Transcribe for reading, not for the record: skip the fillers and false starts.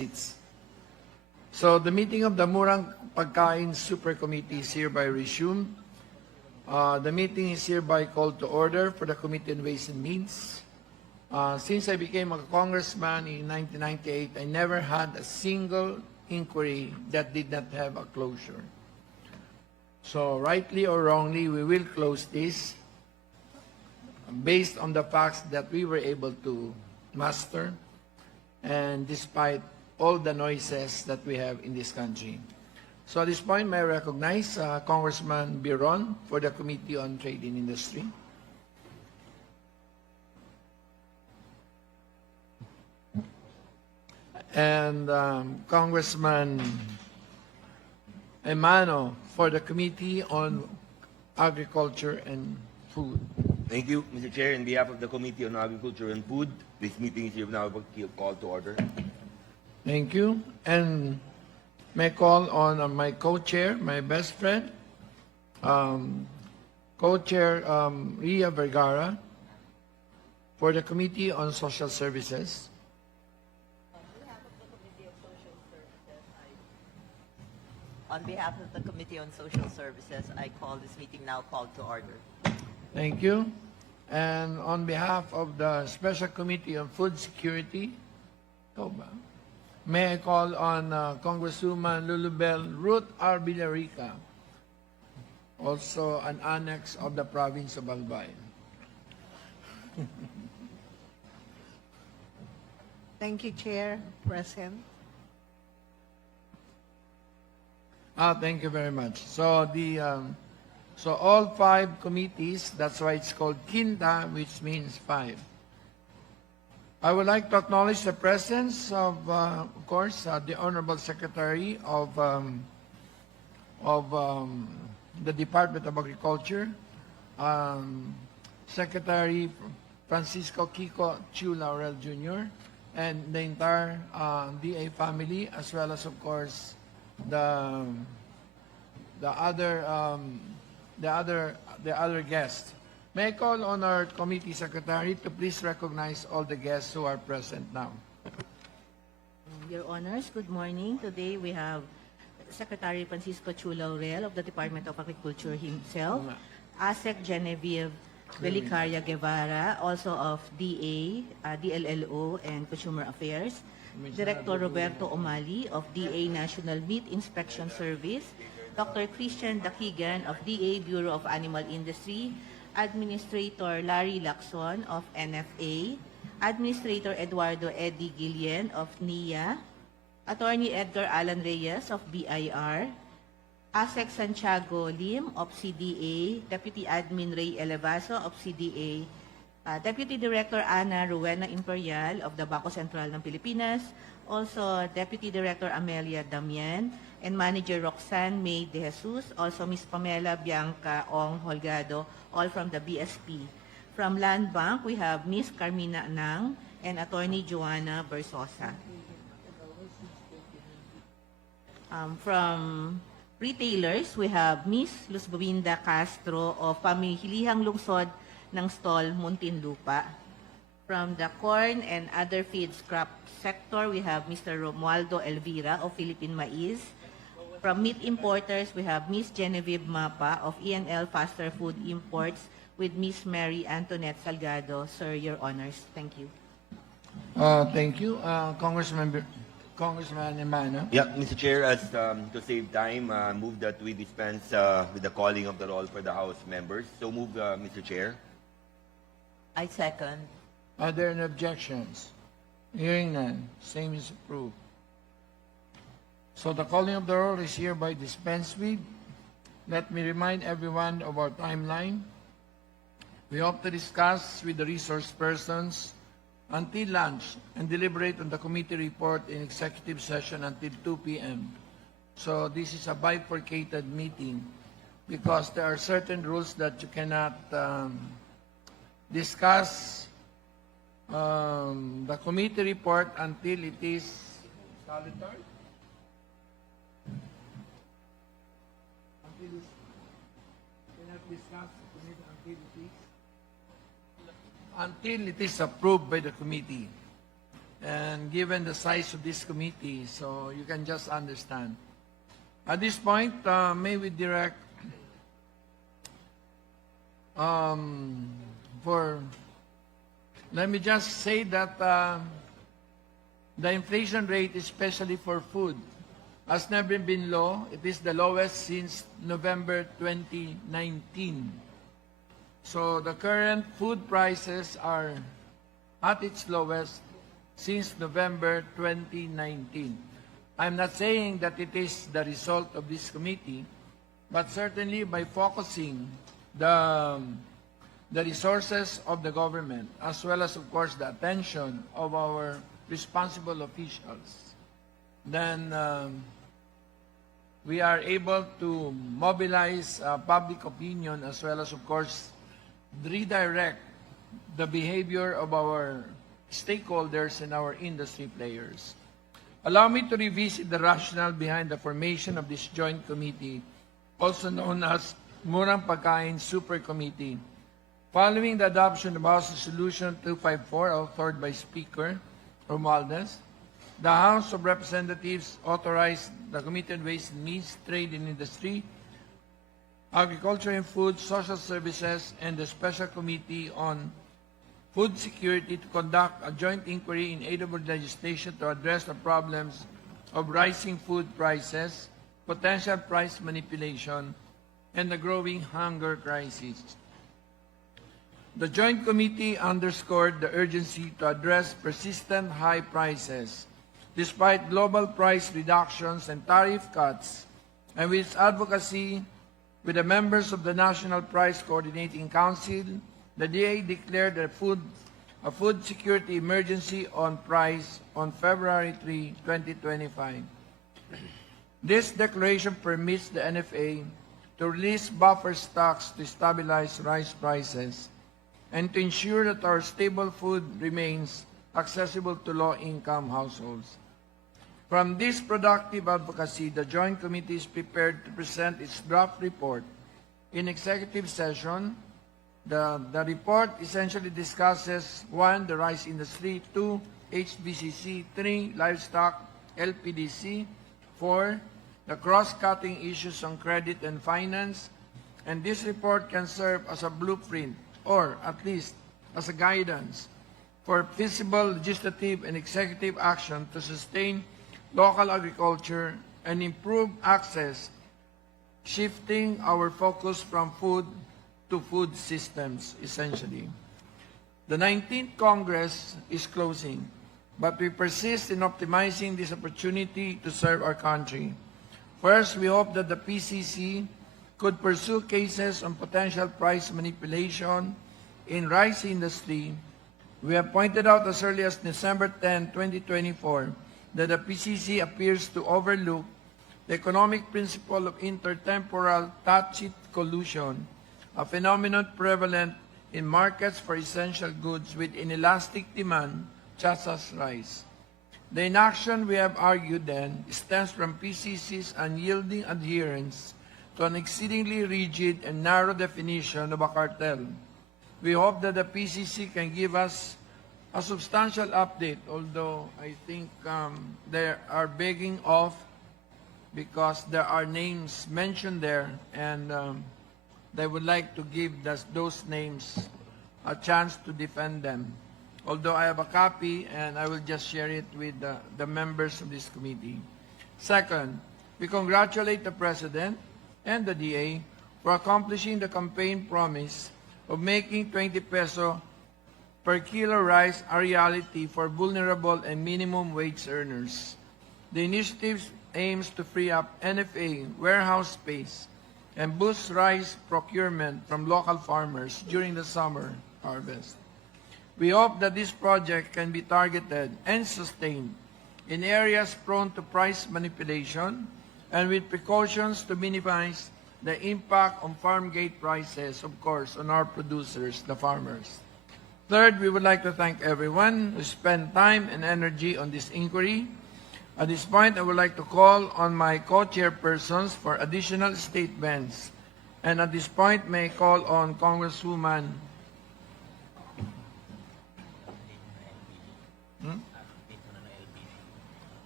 seats. So the meeting of the Murang Pagkain Super Committee is hereby resumed. The meeting is hereby called to order for the Committee on Ways and Means. Since I became a congressman in 1998, I never had a single inquiry that did not have a closure. So rightly or wrongly, we will close this based on the facts that we were able to master and despite all the noises that we have in this country. So at this point, may I recognize Congressman Biron for the Committee on Trade and Industry. And Congressman Emano for the Committee on Agriculture and Food. Thank you, Mr. Chair. On behalf of the Committee on Agriculture and Food, this meeting is now called to order. Thank you. And may call on my co-chair, my best friend, co-chair Ria Vergara for the Committee on Social Services. On behalf of the Committee on Social Services, I call this meeting now called to order. Thank you. And on behalf of the Special Committee on Food Security, may I call on Congresswoman Lulubel Ruth R. Villarica, also an annex of the province of Albay. Thank you, Chair. Present. Thank you very much. So so all 5 committees, that's why it's called quinta, which means 5. I would like to acknowledge the presence of course, the Honorable Secretary of the Department of Agriculture, Secretary Francisco Kiko Chu Laurel Jr., and the entire DA family, as well as, of course, the other guests. May I call on our committee secretary to please recognize all the guests who are present now. Your Honors, good morning. Today we have Secretary Francisco Chu Laurel of the Department of Agriculture himself, ASEC Genevieve Belicaria Guevara, also of DA, DLLO and Consumer Affairs, Director Roberto Omali of DA National Meat Inspection Service, Dr. Christian Dakigan of DA Bureau of Animal Industry, Administrator Larry Lacson of NFA, Administrator Eduardo Eddie Guillen of NIA, Attorney Edgar Alan Reyes of BIR, ASEC Santiago Lim of CDA, Deputy Admin Ray Elevaso of CDA, Deputy Director Ana Rowena Imperial of the Bangko Sentral ng Pilipinas, also Deputy Director Amelia Damian, and Manager Roxanne May De Jesus, also Ms. Pamela Bianca Ong Holgado, all from the BSP. From Land Bank, we have Ms. Carmina Nang and Attorney Joanna Bersosa. From retailers, we have Ms. Luzbinda Castro of Pamihilihang Lungsod ng Stall, Muntinlupa. From the corn and other feed scrap sector, we have Mr. Romualdo Elvira of Philippine Maize. From meat importers, we have Ms. Genevieve Mapa of ENL Faster Food Imports with Ms. Mary Antoinette Salgado. Sir, Your Honors, thank you. Thank you. Congressman Emano. Yeah, Mr. Chair, as to save time, move that we dispense with the calling of the roll for the House members. So move, Mr. Chair. I second. Are there any objections? Hearing none, same is approved. So the calling of the roll is hereby dispensed with. Let me remind everyone of our timeline. We hope to discuss with the resource persons until lunch and deliberate on the committee report in executive session until 2 p.m. So this is a bifurcated meeting because there are certain rules that you cannot discuss the committee report until it is solitary. Until it cannot discuss the committee until it is approved by the committee. and given the size of this committee, so you can just understand. At this point, may we direct let me just say that the inflation rate, especially for food, has never been low. It is the lowest since November 2019. So the current food prices are at its lowest since November 2019. I'm not saying that it is the result of this committee, but certainly by focusing the resources of the government, as well as, of course, the attention of our responsible officials, then we are able to mobilize public opinion, as well as, of course, redirect the behavior of our stakeholders and our industry players. Allow me to revisit the rationale behind the formation of this joint committee, also known as Murang Pagkain Super Committee. Following the adoption of House Resolution 254, authored by Speaker Romualdez, the House of Representatives authorized the Committee on Ways and Means, Trade and Industry, Agriculture and Food, Social Services, and the Special Committee on Food Security to conduct a joint inquiry in aid of legislation to address the problems of rising food prices, potential price manipulation, and the growing hunger crisis. The Joint Committee underscored the urgency to address persistent high prices, despite global price reductions and tariff cuts, and with its advocacy with the members of the National Price Coordinating Council, the DA declared a food security emergency on price on February 3, 2025. This declaration permits the NFA to release buffer stocks to stabilize rice prices and to ensure that our staple food remains accessible to low-income households. From this productive advocacy, the Joint Committee is prepared to present its draft report in executive session. The report essentially discusses 1. The rice industry, 2. HBCC, 3. Livestock, LPDC, 4. The cross-cutting issues on credit and finance, and this report can serve as a blueprint, or at least as a guidance, for feasible legislative and executive action to sustain local agriculture and improve access, shifting our focus from food to food systems, essentially. The 19th Congress is closing, but we persist in optimizing this opportunity to serve our country. First, we hope that the PCC could pursue cases on potential price manipulation in rice industry. We have pointed out as early as December 10, 2024, that the PCC appears to overlook the economic principle of intertemporal tacit collusion, a phenomenon prevalent in markets for essential goods with inelastic demand, such as rice. The inaction, we have argued then, stems from PCC's unyielding adherence to an exceedingly rigid and narrow definition of a cartel. We hope that the PCC can give us a substantial update, although I think they are begging off because there are names mentioned there, and they would like to give those names a chance to defend them. Although I have a copy, and I will just share it with the members of this committee. Second, we congratulate the President and the DA for accomplishing the campaign promise of making 20 peso per kilo rice a reality for vulnerable and minimum wage earners. The initiative aims to free up NFA warehouse space and boost rice procurement from local farmers during the summer harvest. We hope that this project can be targeted and sustained in areas prone to price manipulation and with precautions to minimize the impact on farm gate prices, of course, on our producers, the farmers. Third, we would like to thank everyone who spent time and energy on this inquiry. At this point, I would like to call on my co-chairpersons for additional statements. And at this point, may I call on Congresswoman